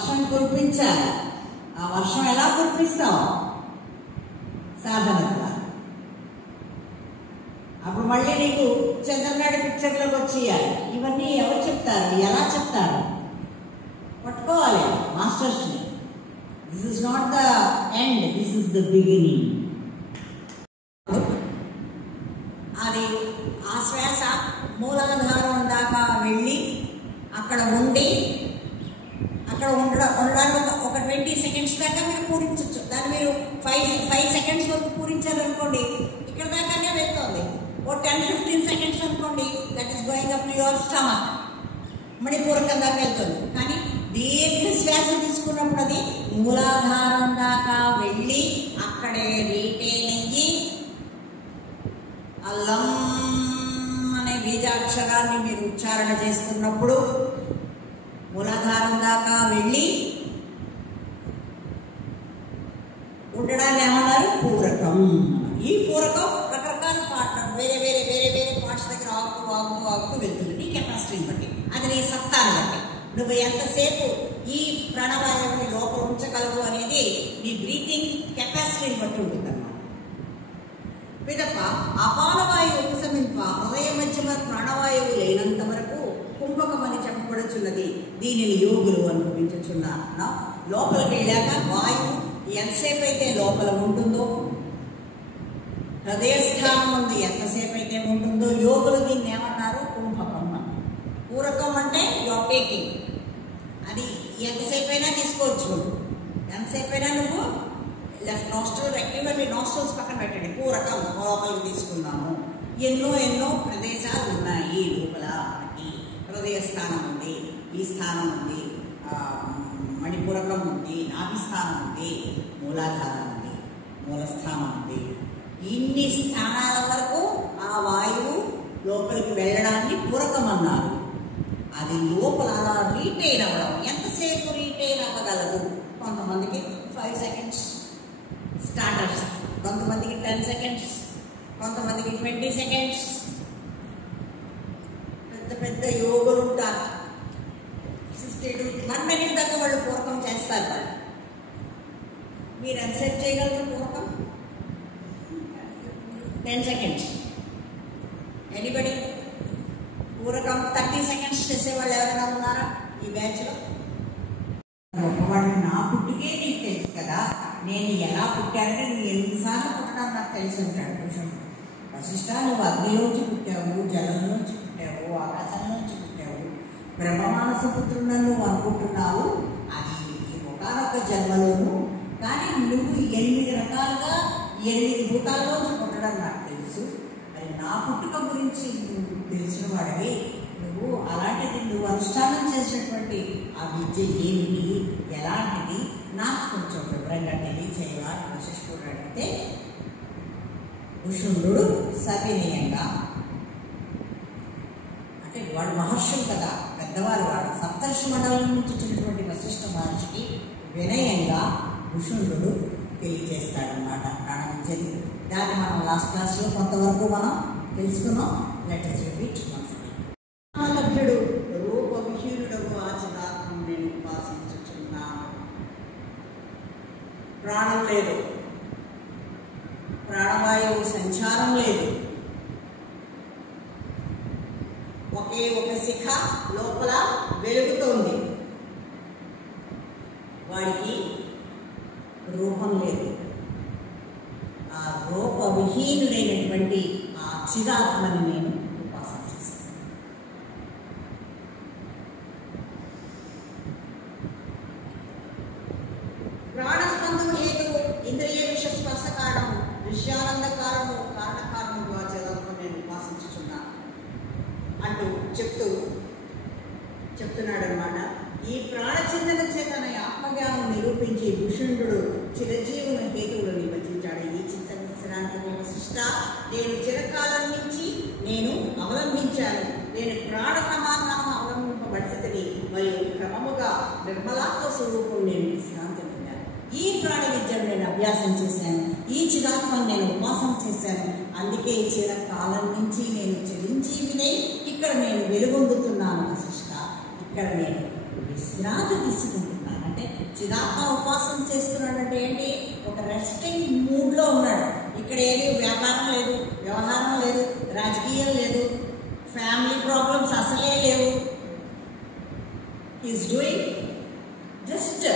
వర్షం కురిపించాలి. ఆ వర్షం ఎలా కురిపిస్తావు? సాధన ద్వారా. అప్పుడు మళ్ళీ నీకు చంద్రనాడు పిక్చర్లోకి వచ్చేయాలి. ఇవన్నీ ఎవరు చెప్తారు, ఎలా చెప్తారు? పట్టుకోవాలి మాస్టర్స్ని. This is not the end, this is the beginning. అది ఆ శ్వాస మూలాధారం దాకా వెళ్ళి అక్కడ ఉండి అక్కడ ఉండడానికి ఒక 20 సెకండ్స్ దాకా మీరు పూరించవచ్చు. దాన్ని మీరు 5 సెకండ్స్ వరకు పూరించారనుకోండి, ఇక్కడ దాకానే వెళ్తుంది. ఓ 10-15 సెకండ్స్ అనుకోండి, that is going up to your stomach, మణిపూరకం దాకా వెళ్తుంది. కానీ దీర్ఘ శ్వాస తీసుకున్నప్పుడు అది మూలాధారం దాకా వెళ్ళి అక్కడే రీటైన్ అయ్యి అల్లం అనే బీజాక్షరాన్ని మీరు ఉచ్చారణ చేస్తున్నప్పుడు మూలాధారం దాకా వెళ్ళి ఉండడాన్ని ఏమన్నారు? పూరకం. ఈ పూరకం రకరకాల పార్ట్, వేరే వేరే వేరే వేరే పార్ట్స్ దగ్గర ఆగుతూ వెళ్తుంది నీ కెపాసిటీని బట్టి, అది నీ సత్తాన్ని బట్టి. నువ్వు ఎంతసేపు ఈ ప్రాణవాయువుని లోపల ఉంచగలవు అనేది నీ బ్రీతింగ్ కెపాసిటీని బట్టి ఉంటుంది అన్నమాట. పిదప అపానవాయువు ఉపశమింప హృదయ మధ్యమ ప్రాణవాయువు లేనంత వరకు కుంభకం అని చెప్పబడుచున్నది. దీనిని యోగులు అనుభవించుచున్నారు. లోపలికి వెళ్ళాక వాయువు ఎంతసేపు అయితే లోపల ఉంటుందో, హృదయస్థానం ఉంది ఎంతసేపు అయితే ఉంటుందో, యోగులు దీన్ని ఏమన్నారు? కుంభకం అని. పూరకం అంటే యువర్ టేకింగ్, అది ఎంతసేపు అయినా తీసుకోవచ్చు. ఎంతసేపు అయినా నువ్వు లెఫ్ట్ నాస్ట్రల్ రెక్యులర్లీ నాస్ట్రల్స్ పక్కన పెట్టండి. పూరకం లోపలికి తీసుకున్నాము. ఎన్నో ప్రదేశాలు ఉన్నాయి లోపల. మనకి హృదయ స్థానం ఉంది, ఈ స్థానం ఉంది, మణిపూరకం ఉంది, నాభిస్థానం ఉంది, మూలాధారం ఉంది, మూలస్థానం ఉంది. ఇన్ని స్థానాల వరకు ఆ వాయువు లోపలికి వెళ్ళడాన్ని పూరకం అన్నారు. అది లోపల అలా రీటైన్ అవ్వడం. ఎంతసేపు రీటైన్ అవ్వగలదు? కొంతమందికి 5 సెకండ్స్ స్టార్టర్స్, కొంతమందికి 10 సెకండ్స్, కొంతమందికి 20 సెకండ్స్. పెద్ద పెద్ద యోగులు ఉంటారు, 60 to 1 minute దాకా వాళ్ళు పూరకం చేస్తారు. మీరు ఎంతసేపు చేయగలరు పూరకం? 10 సెకండ్స్. ఎనీబడి పూరకం 30 సెకండ్స్ చేసేవాళ్ళు ఎవరైనా ఉన్నారా ఈ బ్యాచ్లో? గొప్పవాడు. నా పుట్టుకే నీకు తెలుసు కదా, నేను ఎలా పుట్టానంటే నువ్వు ఎన్నిసార్లు పుట్టడం నాకు తెలిసి ఉంటాడు. కొంచెం వశిష్ఠ, నువ్వు అగ్నిలోంచి పుట్టావు, జలంలోంచి పుట్టావు, ఆకాశంలోంచి పుట్టావు, బ్రహ్మమానస పుత్రుడు నువ్వు అనుకుంటున్నావు. అది ఒకనొక జన్మలోను. కానీ నువ్వు 8 రకాలుగా 8 భూతాల్లోంచి పుట్టడం నాకు తెలుసు. మరి నా పుట్టుక గురించి నువ్వు తెలిసిన వాడివి. నువ్వు అలాంటిది నువ్వు అనుష్ఠానం చేసినటువంటి ఆ విద్య ఏమిటి, ఎలాంటిది, నాకు కొంచెం వివరంగా తెలియచేయవా అని వశిష్ఠుడు అడిగితే, భుషుండు సవినయంగా, అంటే వాడు మహర్షులు కదా, పెద్దవారు, వాడు సప్తర్షి మండలం నుంచి వచ్చినటువంటి వశిష్ఠ మహర్షికి వినయంగా భుషుండు తెలియజేస్తాడనమాట ప్రాణవిద్యని. దాన్ని మనం లాస్ట్ క్లాస్లో కొంతవరకు మనం తెలుసుకున్నాం. Letters repeat. లభ్యుడు రూప విహీనుడకు ఆచరాత్మ నేను ఉపాసించుచున్నాను. ప్రాణం లేదు, ప్రాణవాయువు సంచారం లేదు. ఒకే ఒక శిఖ లోపల వెలుగుతోంది. వాడికి రూపం లేదు. ఆ రూప విహీనుడైనటువంటి ఆ చిదాత్మని నేను ఉపాసన చేస్తాను. ప్రాణస్పందము హేతువు ఇంద్రియ విషయ స్పర్శ కారణము, దృశ్యానంద కారణము, కారణకారణము చిదాత్మ నేను ఉపాసించుచున్నాను అంటూ చెప్తున్నాడు అనమాట. ఈ ప్రాణచింతన చేతన ఆత్మజ్ఞానం నిరూపించి భూషణుడు చిరజీవున హేతువులు నిర్వచించాడు. ఈ చింతన విశ్రాంతి వశిష్ట, నేను చిరకాలం నుంచి నేను అవలంబించాను. నేను ప్రాణ సమాధానం అవలంబింపబడితని మరియు క్రమముగా నిర్మలాత్మ స్వరూపం నేను విశ్రాంతి పొందాను. ఈ ప్రాణ విద్యను నేను అభ్యాసం చేశాను. ఈ చిదాత్మను నేను ఉపాసన చేశాను. అందుకే చిరకాలం నుంచి నేను చిరంజీవినై ఇక్కడ నేను వెలుగొందుతున్నాను వశిష్ట. ఇక్కడ నేను విశ్రాంతి తీసుకుంటున్నాను. అంటే చిదాత్మ ఉపాసన చేస్తున్నాడంటే ఏంటి? ఒక రెస్టింగ్ మూడ్లో ఉన్నాడు. ఇక్కడ ఏది వ్యాపారం లేదు, వ్యవహారం లేదు, రాజకీయం లేదు, ఫ్యామిలీ ప్రాబ్లమ్స్ అసలే లేవు. ఈజ్ డూయింగ్ జస్ట్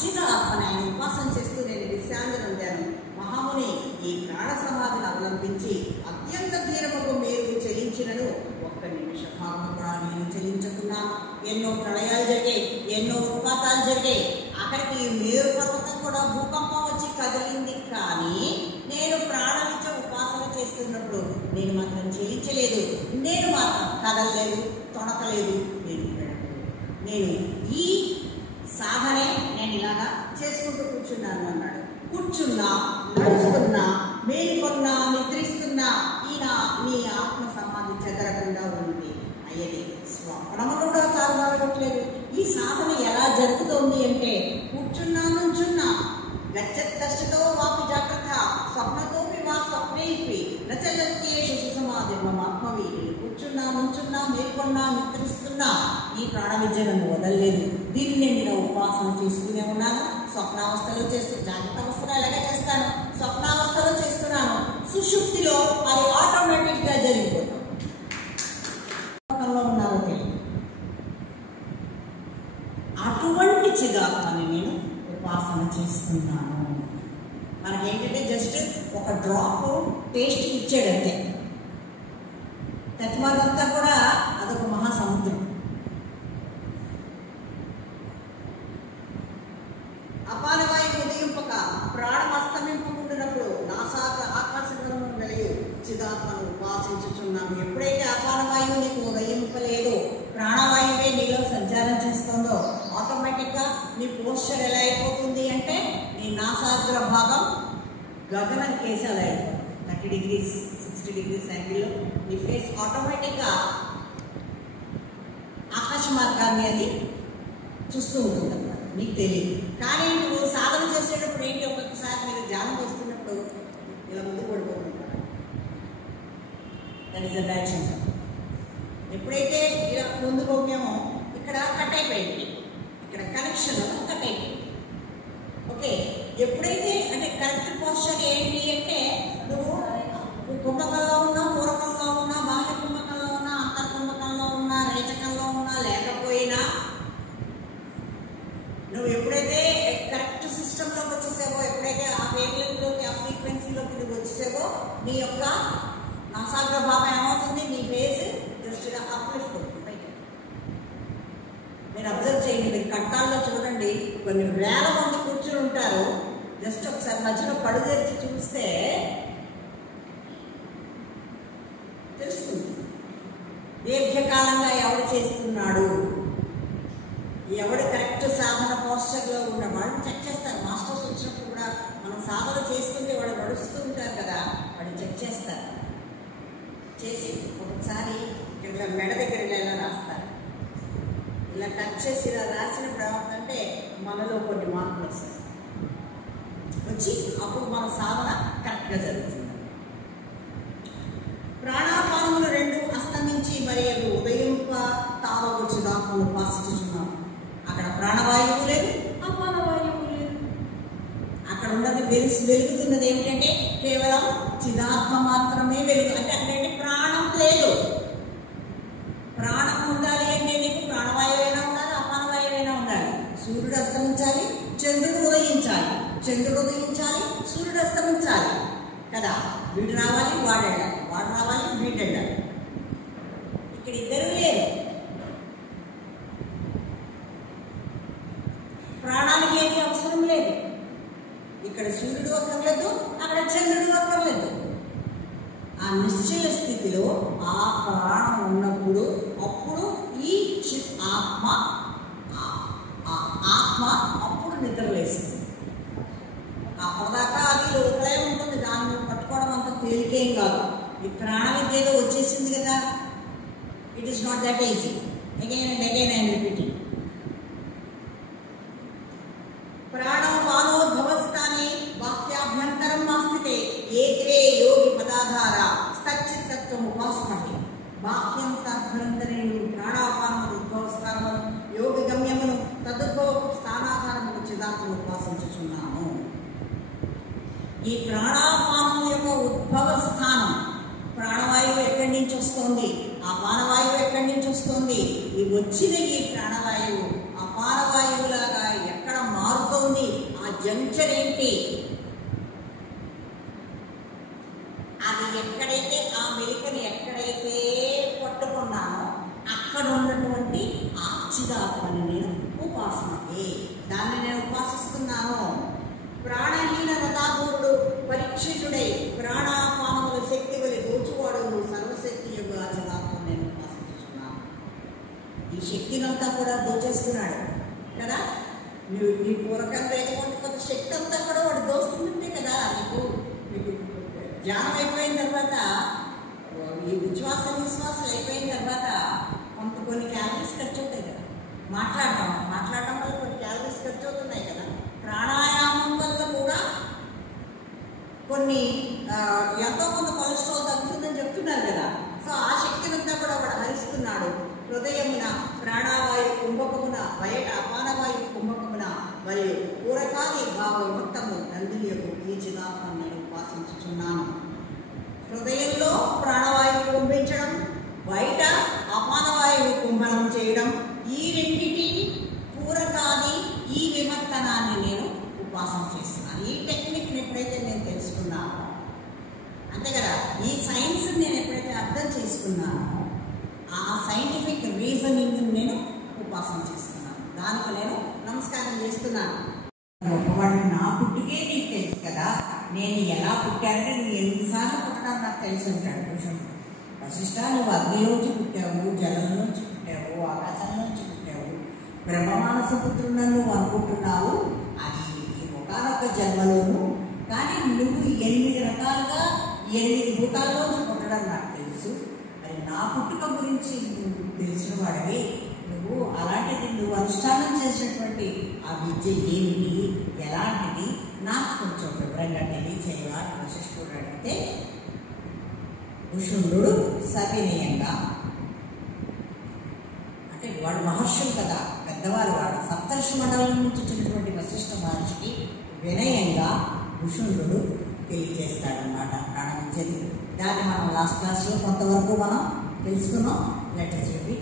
చిదాత్మని ఆయన ఉపాసన చేస్తూ నేను విశ్రాంతి పొందాను. మహాముని ఈ ప్రాణ సమాధిని అవలంబించి అత్యంత ధీరముకు మీరు చెల్లించినను ఒక్క నిమిష భాగం కూడా నేను చెల్లించుకున్నాను. ఎన్నో ప్రళయాలు జరిగాయి, ఎన్నో ఉత్పాతాలు జరిగాయి. అక్కడికి మేరు పర్వతం కూడా భూకంపం వచ్చి కదిలింది. కానీ నేను ప్రాణమిచ్చ ఉపాసన చేస్తున్నప్పుడు నేను మాత్రం చెల్లించలేదు. నేను మాత్రం కదలలేదు, తొణకలేదు. నేను ఈ సాధనే నేను ఇలాగా చేసుకుంటూ కూర్చున్నాను అన్నాడు. కూర్చున్నా, నడుస్తున్నా, మేలుకొన్నా, నిద్రిస్తున్నా నీ ఆత్మ సమాధి చెదరకుండా ఉంది. అయ్యది స్వప్నములు కూడా సాగబడట్లేదు. ఈ సాధన ఎలా జరుగుతోంది అంటే కూర్చున్నా, నుంచున్నా, గచ్చతో వాపి జాగ్రత్త స్వప్నతో వా స్వప్నేపి నచలత్యేషు సుసమాధి ఆత్మవి. కూర్చున్నా, నుంచున్నా, మేల్కొన్నా, నిద్రిస్తున్నా ఈ ప్రాణ విద్య నన్ను వదలలేదు. దీన్ని నేను ఉపాసన చేసుకునే ఉన్నాను. స్వప్నావస్థలో జాగ్రత్త అవస్థలో ఎలాగే చేస్తాను, స్వప్నావస్థలో చేస్తున్నాను. సుషుప్తిలో అది ఆటోమేటిక్ గా జరిగిపోతాం. ఉన్నారో తెలియదు. అటువంటి చిదాత్మని నేను ఉపాసన చేస్తున్నాను. మనకేంటంటే జస్ట్ ఒక డ్రాప్ టేస్ట్ ఇచ్చాడంతే. తత్వాదంతా కూడా అదొక మహాసముద్రం. అపానవాయువు ఉదయింపక ప్రాణం అస్తమింపకుండినప్పుడు నాసాక ఆకాశగమనం వెలయు చిదాత్మను ఉపాసించుచున్నాను. ఎప్పుడైతే అపానవాయువు నీకు ఉదయింపలేదో, ప్రాణవాయువే నీలో సంచారం చేస్తుందో ఆటోమేటిక్గా నీ పోస్చర్ ఎలా అయిపోతుంది అంటే నీ నాసాగ్ర భాగం గగనం కేసి అలా అయిపోతుంది. 30 degrees 60 degrees యాంగిల్లో నీ ఫేస్ ఆటోమేటిక్గా ఆకాశ మార్గాన్ని అది చూస్తూ ఉంటుంది అన్నమాట. నీకు తెలియదు. కానీ నువ్వు సాధన చేసేటప్పుడు ఏంటి, ఒక్కొక్కసారి మీరు ధ్యానం చేస్తున్నప్పుడు ఇలా ముందు పడిపోతుంటారు. That is the direction. ఎప్పుడైతే ఇలా ముందు పోయామో ఇక్కడ కట్ అయిపోయింది, ఇక్కడ కనెక్షన్ కట్ అయిపోయింది. ఓకే, ఎప్పుడైతే అంటే కరెక్ట్ పోస్చర్ ఏంటి అంటే నువ్వు కుంభకంలో ఉన్నా, పూర్వకంలో ఉన్నా, బాహ్య కుంభకంలో ఉన్నా, అంతర్కుంభకంలో ఉన్నా, రేచకంలో ఉన్నా, లేకపోయినా నువ్వు ఎప్పుడైతే కరెక్ట్ సిస్టంలోకి వచ్చేసావో, ఎప్పుడైతే ఆ వేవ్లెంత్లోకి, ఆ ఫ్రీక్వెన్సీలోకి నువ్వు వచ్చేసావో నీ యొక్క నాసాగ్ర భాగం ఏమవుతుంది, నీ ఫేస్ జస్ట్ అప్లిఫ్ట్ అవుతుంది. మీరు అబ్జర్వ్ చేయండి. మీరు కట్టాల్లో చూడండి, కొన్ని వేల మంది కూర్చుని ఉంటారు. జస్ట్ ఒకసారి మధ్యలో కడు తెరిచి చూస్తే తెలుస్తుంది దీర్ఘకాలంగా ఎవరు చేస్తున్నాడు, ఎవడు కరెక్ట్ సాధన పోస్చర్లో ఉన్న వాళ్ళు చెక్ చేస్తారు. మాస్టర్స్ వచ్చినప్పుడు కూడా మనం సాధన చేసుకుంటే వాడు నడుస్తూ ఉంటారు కదా, వాడు చెక్ చేస్తారు. చేసి ఒకసారి ఇక్కడ మెడ దగ్గర ఇలా రాస్తారు. ఇలా టచ్ చేసి ఇలా రాసినప్పుడు ఏమవుతుందంటే మనలో కొన్ని మార్పులు వస్తాయి. వచ్చి అప్పుడు మన సాధన కరెక్ట్గా జరుగుతుంది. ప్రాణాపానములు రెండు అస్తమించి మరి అవి ఉదయింప తావకు చిదాత్మను ఉపాసించుచున్నాం. అక్కడ ప్రాణవాయువు లేదు, అపానవాయువు లేదు. అక్కడ ఉన్నది వెలుగుతున్నది ఏమిటంటే కేవలం చిదాత్మ మాత్రమే వెలుగు. అంటే అక్కడ ప్రాణం లేదు. ప్రాణం ఉండాలి అంటే నీకు ప్రాణవాయువైనా ఉండాలి, అపానవాయువైనా ఉండాలి. సూర్యుడు అస్తమించాలి, చంద్రుడు ఉదయించాలి. చంద్రుడు ఉదయించాలి, సూర్యుడు అస్తమించాలి కదా. వీడు రావాలి, వాడు వెళ్ళాలి, వాడు రావాలి, వీడు వెళ్ళాలి. ఇక్కడ ఇద్దరు లేరు. ప్రాణానికి ఏమీ అవసరం లేదు. ఇక్కడ సూర్యుడు అక్కర్లేదు, అక్కడ చంద్రుడు అక్కర్లేదు. ఆ నిశ్చల స్థితిలో ఆ ప్రాణం ఉన్నప్పుడు అప్పుడు ఈ ఆత్మ అప్పుడు నిద్రలేస్తుంది. అప్పటిదాకా అది లోపలే ఉంటుంది. దాన్ని పట్టుకోవడం అంత తేలికేం కాదు. ఈ ప్రాణ విద్య ఏదో వచ్చేసింది కదా. It is not that easy. Again and again I am repeating. ప్రాణోపానోద్భవస్థానే బాహ్యాభ్యంతరం నాస్తితే ఏకరే యోగి పదాధార స్తచ్చిత్తత్వం ఉపాస్మహి. బాహ్యంతర్భ్యంతరేణు ప్రాణాపానములు ఉద్భవస్థానము యోగి గమ్యము ఈ ప్రాణాపానం యొక్క ఉద్భవ స్థానం, ప్రాణవాయువు ఎక్కడి నుంచి వస్తుంది, అపానవాయువు ఎక్కడి నుంచి వస్తుంది, ఈ వచ్చిన ఈ ప్రాణవాయువు అపానవాయువులాగా ఎక్కడ మారుతోంది, ఆ జంక్షన్ ఏంటి, అది ఎక్కడైతే ఆ మెలికని ఎక్కడైతే పట్టుకున్నానో అక్కడ ఉన్నటువంటి ఆ చిదాత్మని నేను ఉపాసనకి, దాన్ని నేను ఉపాసిస్తున్నాను. ప్రాణహీన రథాధురుడు పరీక్షితుడై ప్రాణాపానముల శక్తి వలి దోచువాడు సర్వశక్తి యొక్క ఆ చిదాత్మను నేను ఉపాసిస్తున్నాను. ఈ శక్తినంతా కూడా దోచేస్తున్నాడు కదా. నువ్వు నీ పూర్వకం లేకపోతే కొంత శక్తి అంతా కూడా వాడు దోస్తుంటే కదా నీకు ధ్యానం అయిపోయిన తర్వాత, ఈ ఉచ్ఛ్వాస నిశ్వాసాలు అయిపోయిన తర్వాత కొన్ని క్యాలరీస్ ఖర్చు అవుతాయి కదా. మాట్లాడటం వల్ల కొన్ని క్యాలరీస్ ఖర్చు అవుతున్నాయి కదా. ప్రాణాయామం వల్ల కూడా కొన్ని ఎంతో కొంత కొలెస్ట్రాల్ తగ్గుతుందని చెప్తున్నారు కదా. సో ఆ శక్తినంతా కూడా వాడు హరిస్తున్నాడు. హృదయమున ప్రాణవాయు కుంభకమున, బయట అపానవాయు కుంభకమున మరియు పూరకాది భావ విభక్తము నందినియకు ఈ చిదాత్మను నేను ఉపాసించుచున్నాను. హృదయంలో ప్రాణవాయువు కుంభించడం, బయట అపానవాయువు కుంభనం చేయడం, ఈ రెండింటిని పూరకాది ఈ విమర్తనాన్ని నేను ఉపాసన చేస్తున్నాను. ఈ టెక్నిక్ని ఎప్పుడైతే నేను తెలుసుకున్నానో, అంతే కదా, ఈ సైన్స్ నేను ఎప్పుడైతే అర్థం చేసుకున్నానో ఆ సైంటిఫిక్ రీజనింగ్ నేను ఉపాసన చేస్తున్నాను. దానికి నేను నమస్కారం చేస్తున్నాను. గొప్పవాడు నా పుట్టుకే నీకు తెలుసు కదా, నేను ఎలా పుట్టానంటే నువ్వు ఎన్నిసార్లు పుట్టడం నాకు తెలిసి ఉంటాడు కృష్ణుడు. వశిష్ఠ, నువ్వు అగ్నిలోంచి పుట్టావు, జలంలోంచి పుట్టావు, ఆకాశంలోంచి పుట్టావు, బ్రహ్మమానస పుత్రులను నువ్వు అనుకుంటున్నావు, అది ఒకనొక జన్మలోను. కానీ నువ్వు 8 రకాలుగా 8 భూతాల్లోంచి పుట్టడం నాకు తెలుసు. మరి నా పుట్టుక గురించి నువ్వు తెలిసిన వాడివి. నువ్వు అలాంటిది నువ్వు అనుష్ఠానం చేసినటువంటి ఆ విద్య ఏమిటి, ఎలాంటిది, నాకు కొంచెం వివరంగా తెలియచేయవా అని వశిష్ఠుడు అడిగితే, వృషుండు సవినయంగా, అంటే వాడు మహర్షులు కదా, పెద్దవారు, వాడు సప్తర్షి మండలం నుంచి వచ్చినటువంటి వశిష్ఠ మహర్షికి వినయంగా వృషుండు తెలియజేస్తాడనమాట ప్రాణ విద్యని. దాన్ని మనం లాస్ట్ క్లాస్లో కొంతవరకు మనం తెలుసుకున్నాం. Let us read.